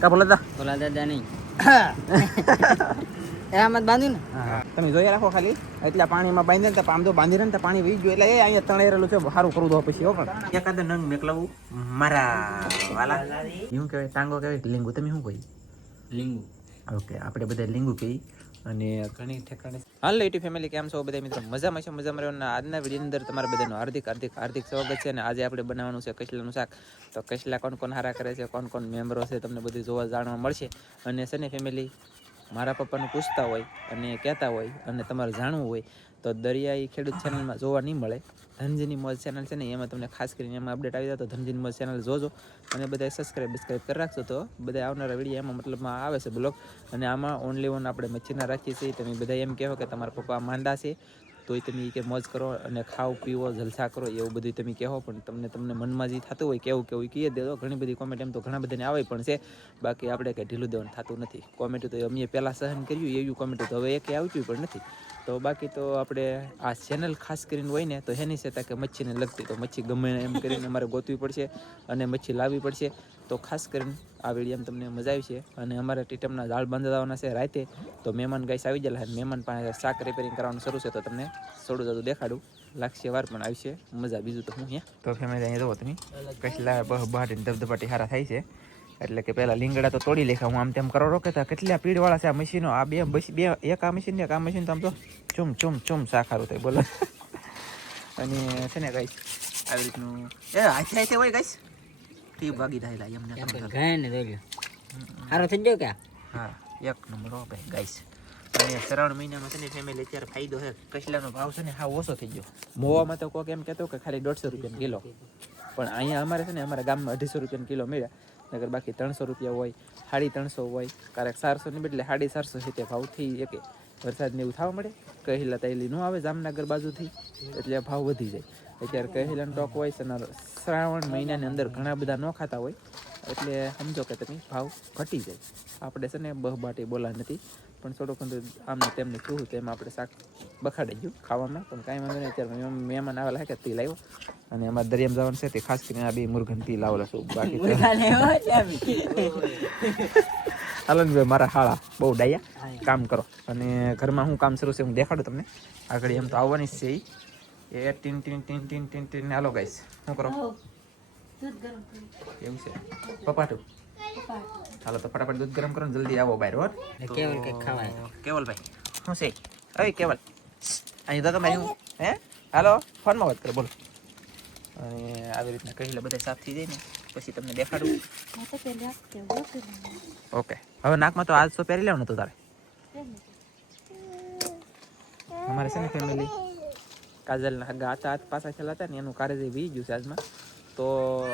કા બોલા દાદા નહીં એમાં બાંધ્યું ને તમે જોઈ રાખો ખાલી એટલે પાણીમાં બાંધે ને આમ તો બાંધી ને પાણી વી ગયું એટલે એ અહીંયા તણેરેલું છે સારું કરું દો પછી હો પણ એકાદ નંગ મેકલાવું મારા વાલા એવું કહેવાય ટાંગો કહેવાય લીંગુ તમે શું કહી લીંબુ ઓકે આપણે બધા લીંગુ કહી અને ઘણી ઠેકાણે હાલ યુટ્યુબ ફેમિલી કેમ છો બધા મિત્રો મજામાં છે મજામાં રહ્યો આજના વિડીયો અંદર તમારા બધાનું હાર્દિક સ્વાગત છે અને આજે આપણે બનાવવાનું છે કચલાનું શાક તો કચલા કોણ હારા કરે છે કોણ મેમ્બરો છે તમને બધું જોવા જાણવા મળશે અને છે ને ફેમિલી મારા પપ્પાનું પૂછતા હોય અને કહેતા હોય અને તમારે જાણવું હોય તો દરિયાઈ ખેડૂત ચેનલમાં જોવા નહીં મળે ધનજીની મોજ ચેનલ છે ને એમાં તમને ખાસ કરીને એમાં અપડેટ આવી જાય તો ધનજીની મોજ ચેનલ જોજો અને બધા સબસ્ક્રાઈબ કરી રાખશો તો બધા આવનારા વિડીયો એમાં મતલબમાં આવે છે બ્લોગ અને આમાં ઓનલી ઓન આપણે મચ્છીના રાખીએ છીએ તમે બધા એમ કહો કે તમારા પપ્પા માંદા છે તોય તમે કે મોજ કરો અને ખાઓ પીવો જલસા કરો એવું બધું તમે કહો પણ તમને મનમાં જે થતું હોય કેવું કહી દેજો ઘણી બધી કોમેન્ટ એમ તો ઘણા બધાને આવે પણ છે બાકી આપણે કંઈ ઢીલું દેવાનું થતું નથી કોમેન્ટ તો અમે પહેલાં સહન કર્યું એવી કોમેન્ટ તો હવે એકે આવતું પણ નથી તો બાકી તો આપણે આ ચેનલ ખાસ કરીને હોય ને તો એની છે કે મચ્છીને લગતી તો મચ્છી ગમે એમ કરીને અમારે ગોતવી પડશે અને મચ્છી લાવવી પડશે તો ખાસ કરીને આ વિડીયોમાં તમને મજા આવી છે અને અમારા ટીટમના ઝાડ બાંધવાના છે રાતે તો મહેમાન ગાઈસ આવી ગયેલા મહેમાન પાસે શાક રિપેરિંગ કરવાનું શરૂ છે તો તમને થોડું જાડું દેખાડું લાગશે વાર પણ આવશે મજા બીજું તો હું અહીંયા તો ફેમિલી અહીંયા જુઓ તમે કચલા બહાટીને ધબધબાટી હારા થાય છે એટલે કે પહેલાં લીંગડા તો તોડી લેખા હું આમ તેમ કરો રોકેતા કેટલા પીડવાળા છે આ મશીનો આ બે એક આ મશીન ને એક આ મશીન તો આમ તો ચૂમ સાખારું થાય બોલો અને છે ને ગાઈસ આવી રીતનું હાથે હોય ગાઈસ ટી ભાગી થાય એમને ગાયને દઈ લો સારો થઈ ગયો કે હા એક નંબર હો ભાઈ ગાઈસ અને શ્રાવણ મહિનામાં છે ને ફેમિલી અત્યારે ફાયદો છે કચલાનો ભાવ છે ને હા ઓછો થઈ ગયો મોવામાં તો કોઈક એમ કહેતો કે ખાલી 150 રૂપિયા કિલો પણ અહીંયા અમારે છે ને અમારા ગામમાં 250 રૂપિયા કિલો મળ્યા નગર બાકી 300 રૂપિયા હોય 350 હોય ક્યારેક 400 ની બદલે 450 રીતે ભાવથી એકે વરસાદને એવું થવા મળે કહેલા તૈલી ન આવે જામનગર બાજુથી એટલે ભાવ વધી જાય અત્યારે કહેલાનો ટોક હોય છે ને શ્રાવણ મહિનાની અંદર ઘણા બધા ન ખાતા હોય એટલે સમજો કે તમે ભાવ ઘટી જાય આપણે છે ને બાટી બોલા નથી પણ થોડુંક આમને તેમને શું તેમાં આપણે શાક બખાડી ગયું ખાવામાં પણ કાંઈ વાંધો નહીં અત્યારે મહેમાન આવેલા કે તે લાવ્યો અને અમારે દરિયામાં જવાનું છે તે ખાસ કરીને આ બે મુરઘન તી લાવેલા છું બાકી હાલનભાઈ મારા હાળા બહુ ડાયા કામ કરો અને ઘરમાં હું કામ શરૂ છે હું દેખાડું તમને આગળ એમ તો આવવાની જ છે એ ટીન હાલો ગાઈસ શું કરો એવું છે પપાટું ચાલો તો ફટાફટ દૂધ ગરમ કરો ને જલ્દી આવો બહાર હો કેવલ કઈ ખાવાય કેવલભાઈ શું છે અરે કેવલ અહીં તો તમે હે હાલો ફોનમાં વાત કરો બોલો અને આવી રીતના કહીલે બધા સાફ થઈ જાય ને પછી તમને દેખાડું ઓકે હવે નાકમાં તો આજ તો પહેરી લેવું નતું તારે અમારે છે ને ફેમિલી કાજલના ગાતા હાથ પાછા છેલ્લા હતા ને એનું કાર્ય વી ગયું છે આજમાં તો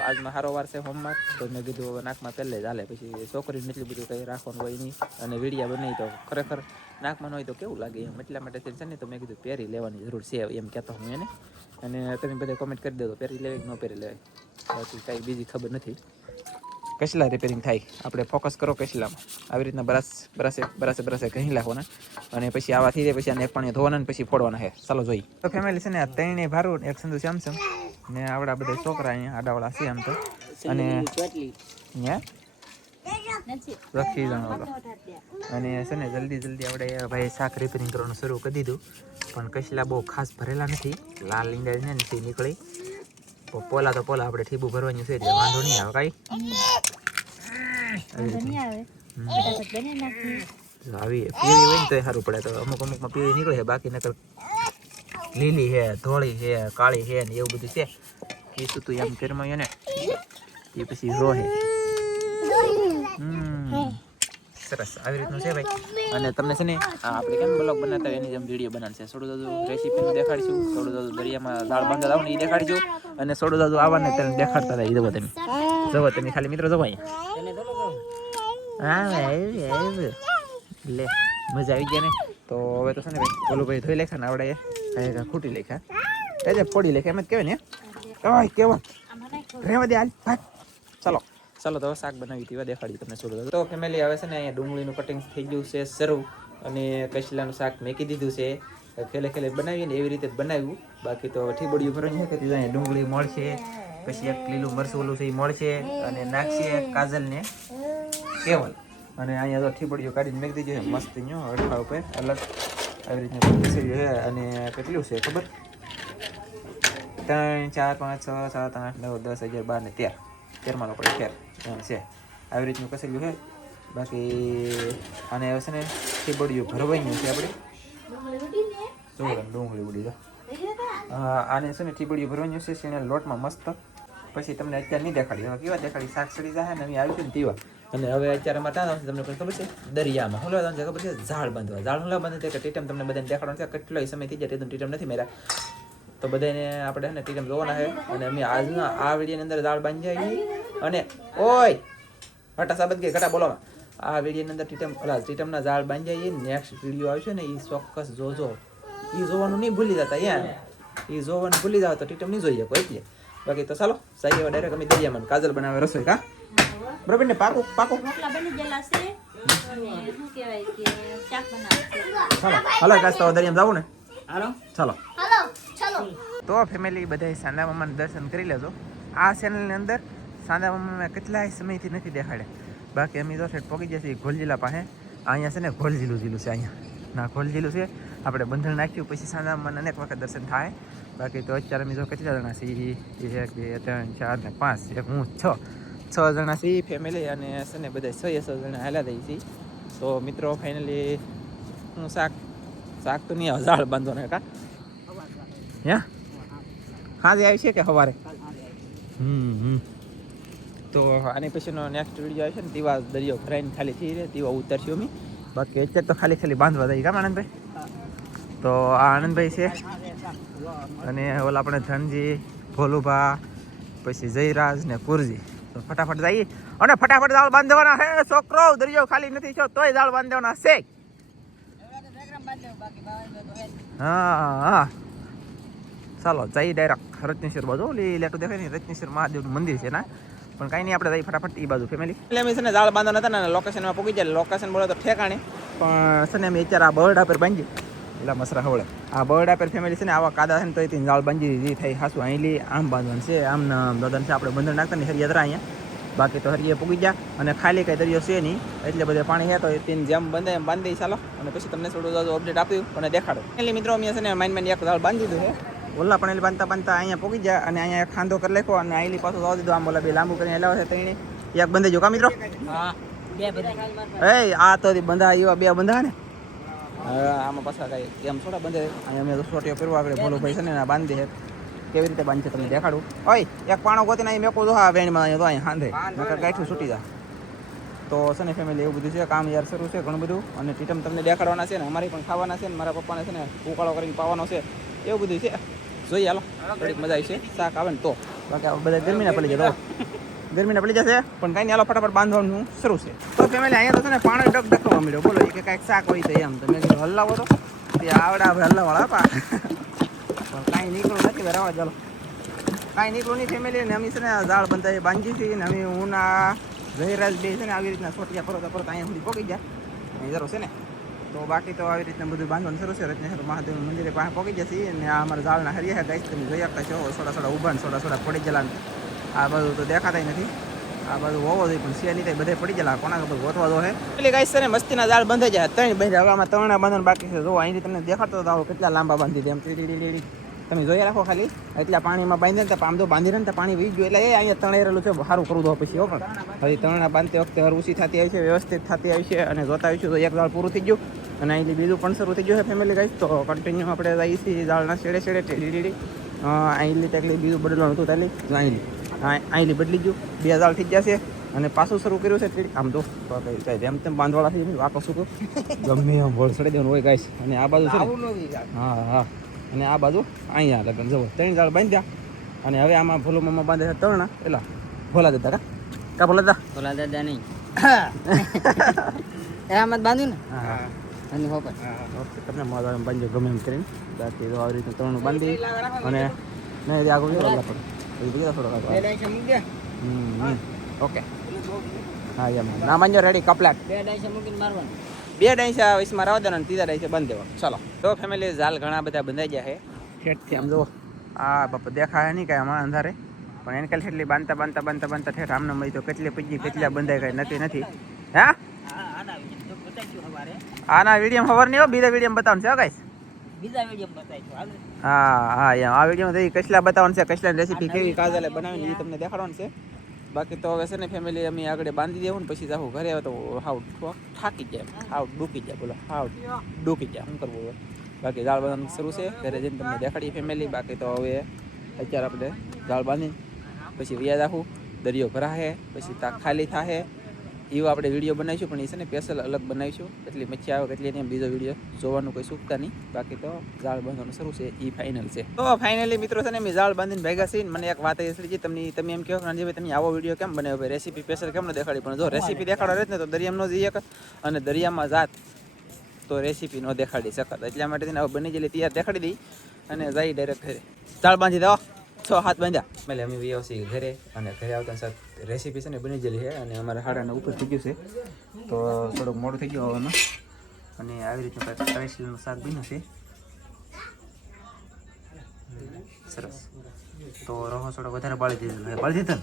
આજમાં સારો વાર છે હોમમાં તો મેં કીધું હવે નાકમાં પહેલે જ હાલે પછી છોકરીને એટલું બધું કંઈ રાખવાનું હોય નહીં અને વીડિયા બનાવી તો ખરેખર નાકમાં હોય તો કેવું લાગે એમ એટલા માટે છે ને તો મેં કીધું પહેરી લેવાની જરૂર છે એમ કહેતો હું એને અને તમે બધા કોમેન્ટ કરી દેજો પહેરી લેવાય કે ન પહેરી લેવાય બાકી કાંઈ બીજી ખબર નથી કચલા રિપેરિંગ થાય આપણે ફોકસ કરો કચલામાં આવી રીતના બરાસે કહી લાખવાના અને પછી આવા થઈ જાય પછી આને એક પાણી ધોવાના ને પછી ફોડવાના છે ચાલો જોઈ તો ફેમિલી છે ને આ ત્રણેય ભારું એક સંદુ શ્યામસમ ને આવડા બધા છોકરા અહીંયા આડાવાળા છે આમ તો અને રખી જાણો અને છે ને જલ્દી આપણે ભાઈ શાક રિપેરિંગ કરવાનું શરૂ કરી દીધું પણ કચલા બહુ ખાસ ભરેલા નથી લાલ લીંડા ને નથી નીકળી પોલા તો પોલા આપણે ઠીબુ ભરવાનું છે એટલે વાંધો નહીં આવે કાંઈ આવી પીળી હોય ને તો સારું પડે તો અમુકમાં પીળી નીકળે છે બાકી નકર લીલી છે ધોળી છે કાળી છે ને એવું બધું છે કીધું તું એમ કરમાયો ને એ પછી રોહે સરસ આવી રીતનું છે ભાઈ અને તમને છે ને આપણે કેમ બ્લોગ બનાવતા હોય એની જેમ વિડીયો બનાવશે થોડું દાદુ રેસીપીનું દેખાડીશું થોડું દાદુ દરિયામાં દાળ બાંધા આવો ને એ દેખાડીશું અને થોડું દાદુ આવવાને તેને દેખાડતા હતા એ જવો તમે ખાલી મિત્રો જવો અહીંયા લે મજા આવી ગયા ને તો હવે તો છે ને ભાઈ બોલું ભાઈ ધોઈ લેખા ને આવડે ખૂટી લેખા એ ફોડી લેખા એમ જ કહેવાય ને કેવા રહેવા દે હાલ ચાલો તો શાક બનાવી હતી દેખાડી તમને થોડું તો ફેમિલી આવે છે ને અહીંયા ડુંગળીનું કટિંગ થઈ ગયું છે શરૂ અને કચલાનું શાક મેકી દીધું છે ખેલે બનાવીએ ને એવી રીતે જ બનાવ્યું બાકી તો ઠીબડિયું ભરવાની છે કે અહીંયા ડુંગળી મળશે પછી એક લીલું મરચું ઓલું છે એ મળશે અને નાખશે કાજલને કેવલ. અને અહીંયા તો ઠીપડીઓ કાઢીને મેક દીધી છે મસ્ત ન્યો અડખા ઉપર અલગ આવી રીતના બેસેલી છે. અને કેટલું છે ખબર? 3 4 5 6 7 8 9 10 11 12 ને 13 માં પડે 13 છે આવી રીતનું કસેલું છે. બાકી આને હવે છે ને ઠીપડીઓ ભરવાઈનું છે આપણે ડુંગળી ઉડી દો. આને છે ને ઠીપડીઓ ભરવાનું છે શીણે લોટમાં મસ્ત. પછી તમને અત્યારે નહીં દેખાડી, હવે કેવા દેખાડી શાક સડી જાય ને આવી છે ને તેવા. અને હવે અત્યારે અમારે ત્યાં તમને કોઈ ખબર છે દરિયામાં હું લેવા ખબર છે ઝાડ બાંધવા. ઝાડ હું લેવા બાંધે કે ટીટમ તમને બધાને દેખાડવાનું છે. કેટલોય સમય થઈ જાય ટીટમ નથી મેરા, તો બધાને આપણે છે ને ટીટમ જોવાના છે. અને અમે આજના આ વિડીયોની અંદર ઝાડ બાંધી આવી. અને ઓય હટા સાબત ગઈ ઘટા બોલોમાં આ વિડીયોની અંદર ટીટમના ઝાડ બાંધી આવી. નેક્સ્ટ વિડીયો આવશે ને એ ચોક્કસ જોજો. એ જોવાનું નહીં ભૂલી જતા યાર, એ જોવાનું ભૂલી જાવ તો ટીટમ નહીં જોઈએ કોઈ એટલે. બાકી તો ચાલો સાઈ ડાયરેક્ટ અમે દરિયામાં કાજલ બનાવે રસોઈ કા બરાબર ને? પાકો પાકો ચાલો હાલો કાજ તો દરિયામાં જાવું ને. ચાલો તો ફેમિલી બધા સાંદા મામાનું દર્શન કરી લેજો. આ ચેનલની અંદર સાંદા મામા કેટલાય સમયથી નથી દેખાડ્યા. બાકી અમે તો સેટ પહોંચી જશે ઘોલજીલા પાસે. અહીંયા છે ને ઘોલજીલું જીલું છે, અહીંયા ના ઘોલજીલું છે. આપણે બંધણ નાખ્યું પછી સાંદા મામાના અનેક વખત દર્શન થાય. બાકી તો અત્યારે અમે જો કેટલા જણા છીએ? 1 2 3 4 ને 5 એક હું 6 જણા છીએ ફેમિલી. અને છે ને બધા 6 જણા હાલ્યા થઈ છીએ. તો મિત્રો ફાઇનલી હું શાક તો નહીં આવે ઝાડ બાંધો ને કા યા હાજે આવી છે કે સવારે? તો આની પછીનો નેક્સ્ટ વિડીયો આવશે ને તેવા દરિયો ભરાઈને ખાલી થઈ રહે તેવા ઉતરશું અમે. બાકી અત્યારે તો ખાલી બાંધવા જઈએ કામ આનંદભાઈ? તો આ આનંદભાઈ છે અને ઓલા આપણે ધનજી ભોલુભા પછી જયરાજ ને કુરજી. તો ફટાફટ જઈએ અને ફટાફટ જાળ બાંધવાના હે છોકરો. દરિયો ખાલી નથી છો તોય જાળ બાંધવાના છે. હા ચાલો જઈ ડાયરેક્ટ રત્નેશ્વર બાજુ. ઓલી લેટું દેખાય ને રત્નેશ્વર મહાદેવનું મંદિર છે ના, પણ કાંઈ નહીં આપણે જઈ ફટાફટ એ બાજુ ફેમિલી. એટલે અમે છે ને જાળ બાંધવાના હતા ને લોકેશનમાં પૂકી જાય. લોકેશન બોલો તો ઠેકાણે, પણ છે ને અમે અત્યારે આ બરડા પર બાંધી પેલા મસરા હવળે આ બરડા પર ફેમિલી છે ને આવા કાદા છે ને તો એ જાળ બાંધી દીધી થઈ હાસું. અહીંલી આમ બાંધવાનું છે, આમ નામ દોદન છે. આપણે બંદર નાખતા ને હરિયા દરા અહીંયા. બાકી તો હરિયે પૂગી ગયા અને ખાલી કઈ દરિયો છે નહીં એટલે બધે પાણી છે. તો તેને જેમ બંધે એમ બાંધી દઈ ચાલો. અને પછી તમને થોડું અપડેટ આપ્યું અને દેખાડો. એટલે મિત્રો અમે છે ને માઇન્ડ એક જાળ બાંધી દીધું છે. ઓલા પણ એટલે બાંધતા અહીંયા પૂગી જાય અને અહીંયા એક ખાંધો કરી નાખો અને આઈલી પાછું જવા દીધું. આમ ઓલા બે લાંબુ કરીને હલાવે છે તઈને એક બંધાઈ જો કા મિત્રો? એ આ તો બંધા એવા બે બંધા ને આમાં પાછા કઈ એમ થોડા બંધે. અહીંયા અમે સોટીઓ પહેરવા આગળ ભોલો ભાઈ છે ને બાંધી છે. કેવી રીતે બાંધી છે તમને દેખાડું. ઓય એક પાણો ગોતીને અહીં મેકો જો આ વેણમાં અહીંયા તો અહીં હાંધે નકર ગાંઠું છૂટી જાય. તો છે ને ફેમિલી એવું બધું છે કામ યાર શરૂ છે ઘણું બધું. અને ટીટમ તમને દેખાડવાના છે ને અમારે પણ ખાવાના છે ને મારા પપ્પાને છે ને ઉકાળો કરીને પાવાનો છે. એવું બધું છે. જોઈએ હાલો થોડીક મજા આવી છે શાક આવે ને તો. બાકી બધા ગરમીના પડી જાય ગરમીના પડી જશે પણ કાંઈ નહીં. હાલો ફટાફટ બાંધવાનું શરૂ છે. તો ફેમિલી અહીંયા તો છે ને પાણી ડખવા મળ્યો. બોલો કે કાંઈક શાક હોય તો એમ તમે હલ્લાવો તો તે આવડા આપણે હલ્લાવાળા પા પણ કાંઈ નીકળું નથી બરાબર. ચાલો કાંઈ નીકળું નહીં ફેમિલી. ને અમે છે ને ઝાડ બંધાઈ બાંધી છીએ ને અમે ઉના જયરાજ બે છે ને આવી રીતના સોટિયા ફરતા અહીંયા સુધી પહોંચી જાય અહીં જરૂર છે ને. તો બાકી તો આવી રીતના બધું બાંધવાનું શરૂ છે. રત્નેશ્વર મહાદેવનું મંદિરે પાસે પહોંચી જશે. અને આ અમારા ઝાડના હરિયા ગાઈસ તમે જોઈ શકતા છો. થોડા ઊભા ને થોડા પડી ગયેલા. આ બાજુ તો દેખાતા નથી. આ બાજુ હોવો જોઈએ પણ સિયા નહીં બધે પડી ગયેલા. કોના ખબર ગોતવા દો હે એટલે ગાઈસ છે ને મસ્તીના ઝાડ બંધાઈ જાય. 3 બંધ હવામાં 3 બાંધવાનું બાકી છે. જો અહીંથી તમને દેખાડતો તો કેટલા લાંબા બાંધી દે એમ ટીડી તમે જોઈ રાખો ખાલી. એટલા પાણીમાં બાંધે ને આમ તો બાંધી ને પાણી વી ગયું એટલે એ અહીંયા તણેરેલું છે. સારું કરવું દો પછી હો. પણ હજી તણા બાંધતી વખતે હરઉસી થતી આવી છે, વ્યવસ્થિત થતી આવી છે. અને જોતા આવીશું તો એક ઝાડ પૂરું થઈ ગયું અને અહીંથી બીજું પણ શરૂ થઈ ગયું છે ફેમિલી ગાઈસ. તો કન્ટિન્યુ આપણે જઈએ છીએ ઝાડના છેડે ટીડી અહીંલી તેટલી બીજું બદલવાનું હતું તાલી અહીંલી બદલી ગયું. 2 ઝાડ થઈ ગયા છે અને પાછું શરૂ કર્યું છે. આમ તો જેમ તેમ બાંધવાળા થઈ જાય વાતો શું ગમે એમ વળ સડી દેવાનું હોય ગાઈસ. અને આ બાજુ છે હા અને આ બાજુ અહીંયા લગન જવો 3 ઝાડ બાંધ્યા. અને હવે આમાં ભોલો મામા બાંધે છે 3 એલા ભોલા દાદા કા ભોલા દાદા નહીં એમ જ બાંધ્યું ને. હા અને ઓકે તમને મજા બાંધ્યો ગમે એમ કરીને. બાકી તો આવી રીતે 3 બાંધી અને નહીં આગળ થોડો ઓકે હા એમ ના બાંધો રેડી કપલાટ 2 ડાઈસા વીસમાં રહેવા દેવાના 3 ડાઈસે બાંધી દેવાનું. ચાલો તો ફેમિલી ઝાલ ઘણા બધા બંધાઈ ગયા છે ઠેઠથી. આમ જો આ બાપા દેખાય નહીં કાંઈ હમણાં અંધારે પણ એને કાલે એટલી બાંધતા ઠેઠ આમને મળી તો કેટલી પજી કેટલા બંધાય કાંઈ નથી હા આના વિડીયો બતાવીશું સવારે. આના વિડીયો ખબર નહીં હો, બીજા વિડીયો બતાવવાનું છે ગાઈસ. બીજા વિડીયો બતાવીશું હાલ. હા એમ આ વિડીયોમાં કચલા બતાવવાનું છે, કચલાની રેસીપી કેવી કાજલે બનાવીને એ તમને દેખાડવાનું છે. બાકી તો હવે છે ને ફેમિલી અમે આગળ બાંધી દેવું ને પછી જાવું ઘરે. આવે તો હાવ થાકી જાય, હાવ ડૂકી જાય, બોલો હાવ ડૂકી જાય, શું કરવું હવે. બાકી દાળ બાંધવાનું શરૂ છે, ઘરે જઈને તમને દેખાડીએ ફેમિલી. બાકી તો હવે અત્યારે આપણે દાળ બાંધીને પછી વ્યાજ આખું દરિયો ભરાશે, પછી તાક ખાલી થાશે એવો આપણે વિડીયો બનાવીશું. પણ એ છે ને સ્પેશિયલ અલગ બનાવીશું, એટલી મચ્છી આવે કેટલી નહીં, બીજો વિડીયો જોવાનું કોઈ ચૂકતા નહીં. બાકી તો જાળ બાંધવાનું શરૂ છે, એ ફાઇનલ છે. તો ફાઇનલી મિત્રો છે ને મેં જાળ બાંધીને ભેગા છે. મને એક વાત એ સડી તમે એમ કહો કે ભાઈ તમે આવો વિડીયો કેમ બનાવ્યો, ભાઈ રેસીપી સ્પેશિયલ કેમ ન દેખાડી. પણ જો રેસીપી દેખાડો રહે ને તો દરિયામાં ન જઈએ અને દરિયામાં જાત તો રેસીપી ન દેખાડી શકત. એટલા માટે તેને બની ગયેલી તૈયાર દેખાડી દઈ અને જઈ ડાયરેક્ટ ઘરે જાળ બાંધી દો. 6 હાથ બાંધ્યા એટલે અમે વી આવશે ઘરે. અને ઘરે આવતા સાથે રેસીપી છે ને બની ગયેલી છે અને અમારે હાડાના ઉપર થઈ ગયું છે, તો થોડુંક મોડું થઈ ગયું આવવામાં. અને આવી રીતનું કાંઈક કારેસીનું શાક બન્યું છે સરસ. તો રહો થોડો વધારે બાળી દીધો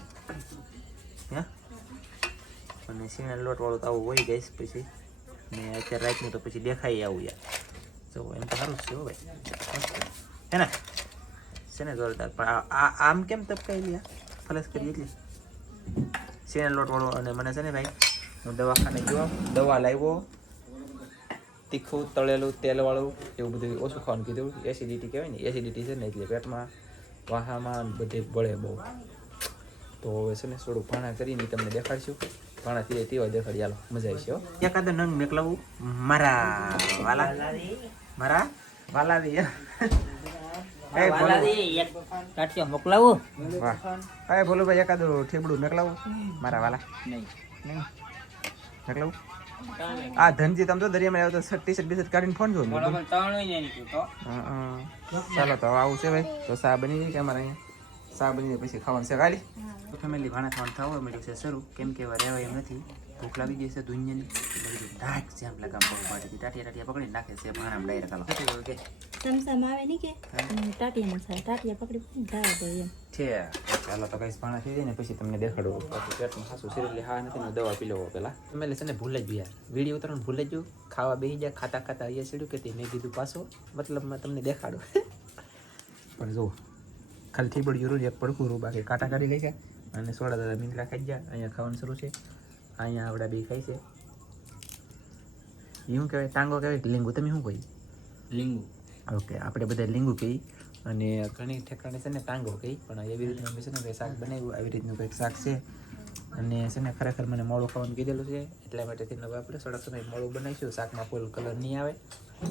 ને અને સીણા લોટવાળું તો આવું હોય ગઈશ પછી. ને અત્યારે રાતનું તો પછી દેખાય આવું યાર. જો એમ તો સારું જ છે હો ભાઈ, હે ને છે ને જોરદાર. પણ આમ કેમ તપકાઈ લ્યા ફલસ કરી એટલે સીણા લોટવાળો. અને મને છે ને ભાઈ હું દવાખાને ગયો, દવા લાવ્યો, તીખું તળેલું તેલવાળું એવું બધું ઓછું ખાવાનું કીધું. એસિડિટી કહેવાય ને, એસિડિટી છે ને એટલે પેટમાં વાહામાં બધે બળે બહુ. તો હવે છે ને થોડુંક ભાણા કરીને તમને દેખાડશું. ભાણા ધીરે તેવા દેખાડી, હાલો મજા આવશે હો. એકાદો નંગ મેકલાવું મારા વાલાદી મોકલાવું. વાહ હા બોલો ભાઈ, એકાદું ઠેબડું મેકલાવું મારા વાલા. નહીં મેકલાવું આ ધનજી તમે તો દરિયામાં આવ્યો તો ટી શર્ટ બીશર્ટ કાઢીને ફોન જો. ચાલો તો આવું છે ભાઈ. તો સા બની જાય કે અમારે અહીંયા સા બની જાય પછી ખાવાનું છે ગાડી. ફેમિલી ભાણા ખાવાનું થવા મળ્યું છે શરૂ, કેમ કે રહેવાય એમ નથી, ભૂખ લાગી ગઈ છે દુનિયાની. ઢાક છે આમ લગામ પગ પાડે ટાટિયા પકડી નાખે છે ભાણામાં ડાયરેક્ટ. હાલો કે ચમચામાં આવે નહીં કે ટાટિયામાં થાય, ટાટિયા પકડી ધાવા દે એમ છે. ચાલો તો કઈ ભાણા થઈ જાય ને પછી તમને દેખાડું. બાકી પેટમાં ખાસું સિરિયસલી હા નથી ને દવા પી લેવો પેલા. ફેમિલી છે ને ભૂલે જ યાર વિડીયો ઉતારવાનું ભૂલે જ ખાવા બેસી જાય, ખાતા ખાતા અહીંયા સીડ્યું કે તે મેં કીધું પાછો મતલબમાં તમને દેખાડું. પણ જુઓ ખાલી થીબડ જરૂર એક પડખું, બાકી કાંટા કાઢી લઈ ગયા અને સોડા દાદા મીંદડા ખાઈ ગયા. અહીંયા ખાવાનું શરૂ છે, અહીંયા આવડા બે ખાય છે. એવું કહેવાય ટાંગો કહેવાય કે લીંગુ, તમે શું કહી? લીંબુ. ઓકે આપણે બધા લીંગુ કહી અને ઘણી ઠેકાણે છે ને ટાંગો કહી. પણ એવી રીતનું અમે છે ને કંઈ શાક બનાવ્યું, આવી રીતનું કંઈક શાક છે. અને છે ને ખરેખર મને મોળું ખાવાનું કીધેલું છે, એટલા માટેથી હવે આપણે થોડાક સમય મોળું બનાવીશું. શાકમાં ફૂલ કલર નહીં આવે.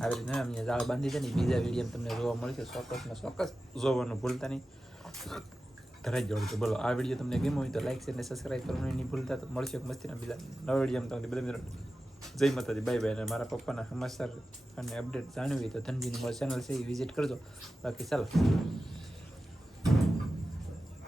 આવી રીતના અમને જાળ બાંધી છે ને બીજા વિડીયો તમને જોવા મળશે. ચોક્કસ જોવાનું ભૂલતા નહીં. ધરાઈ જવાનું તો બોલો. આ વિડીયો તમને ગમ્યો હોય તો લાઈક છે અને સબસ્ક્રાઈબ કરવાનું નહીં ભૂલતા. તો મળશે મસ્તીના બીજા નવા વિડીયોમાં. તમને બધા મિત્રો જય માતાજી, બાય બાય. અને મારા પપ્પાના સમાચાર અને અપડેટ જાણવી હોય તો ધનજીની મારી ચેનલ છે એ વિઝિટ કરજો. બાકી ચાલો.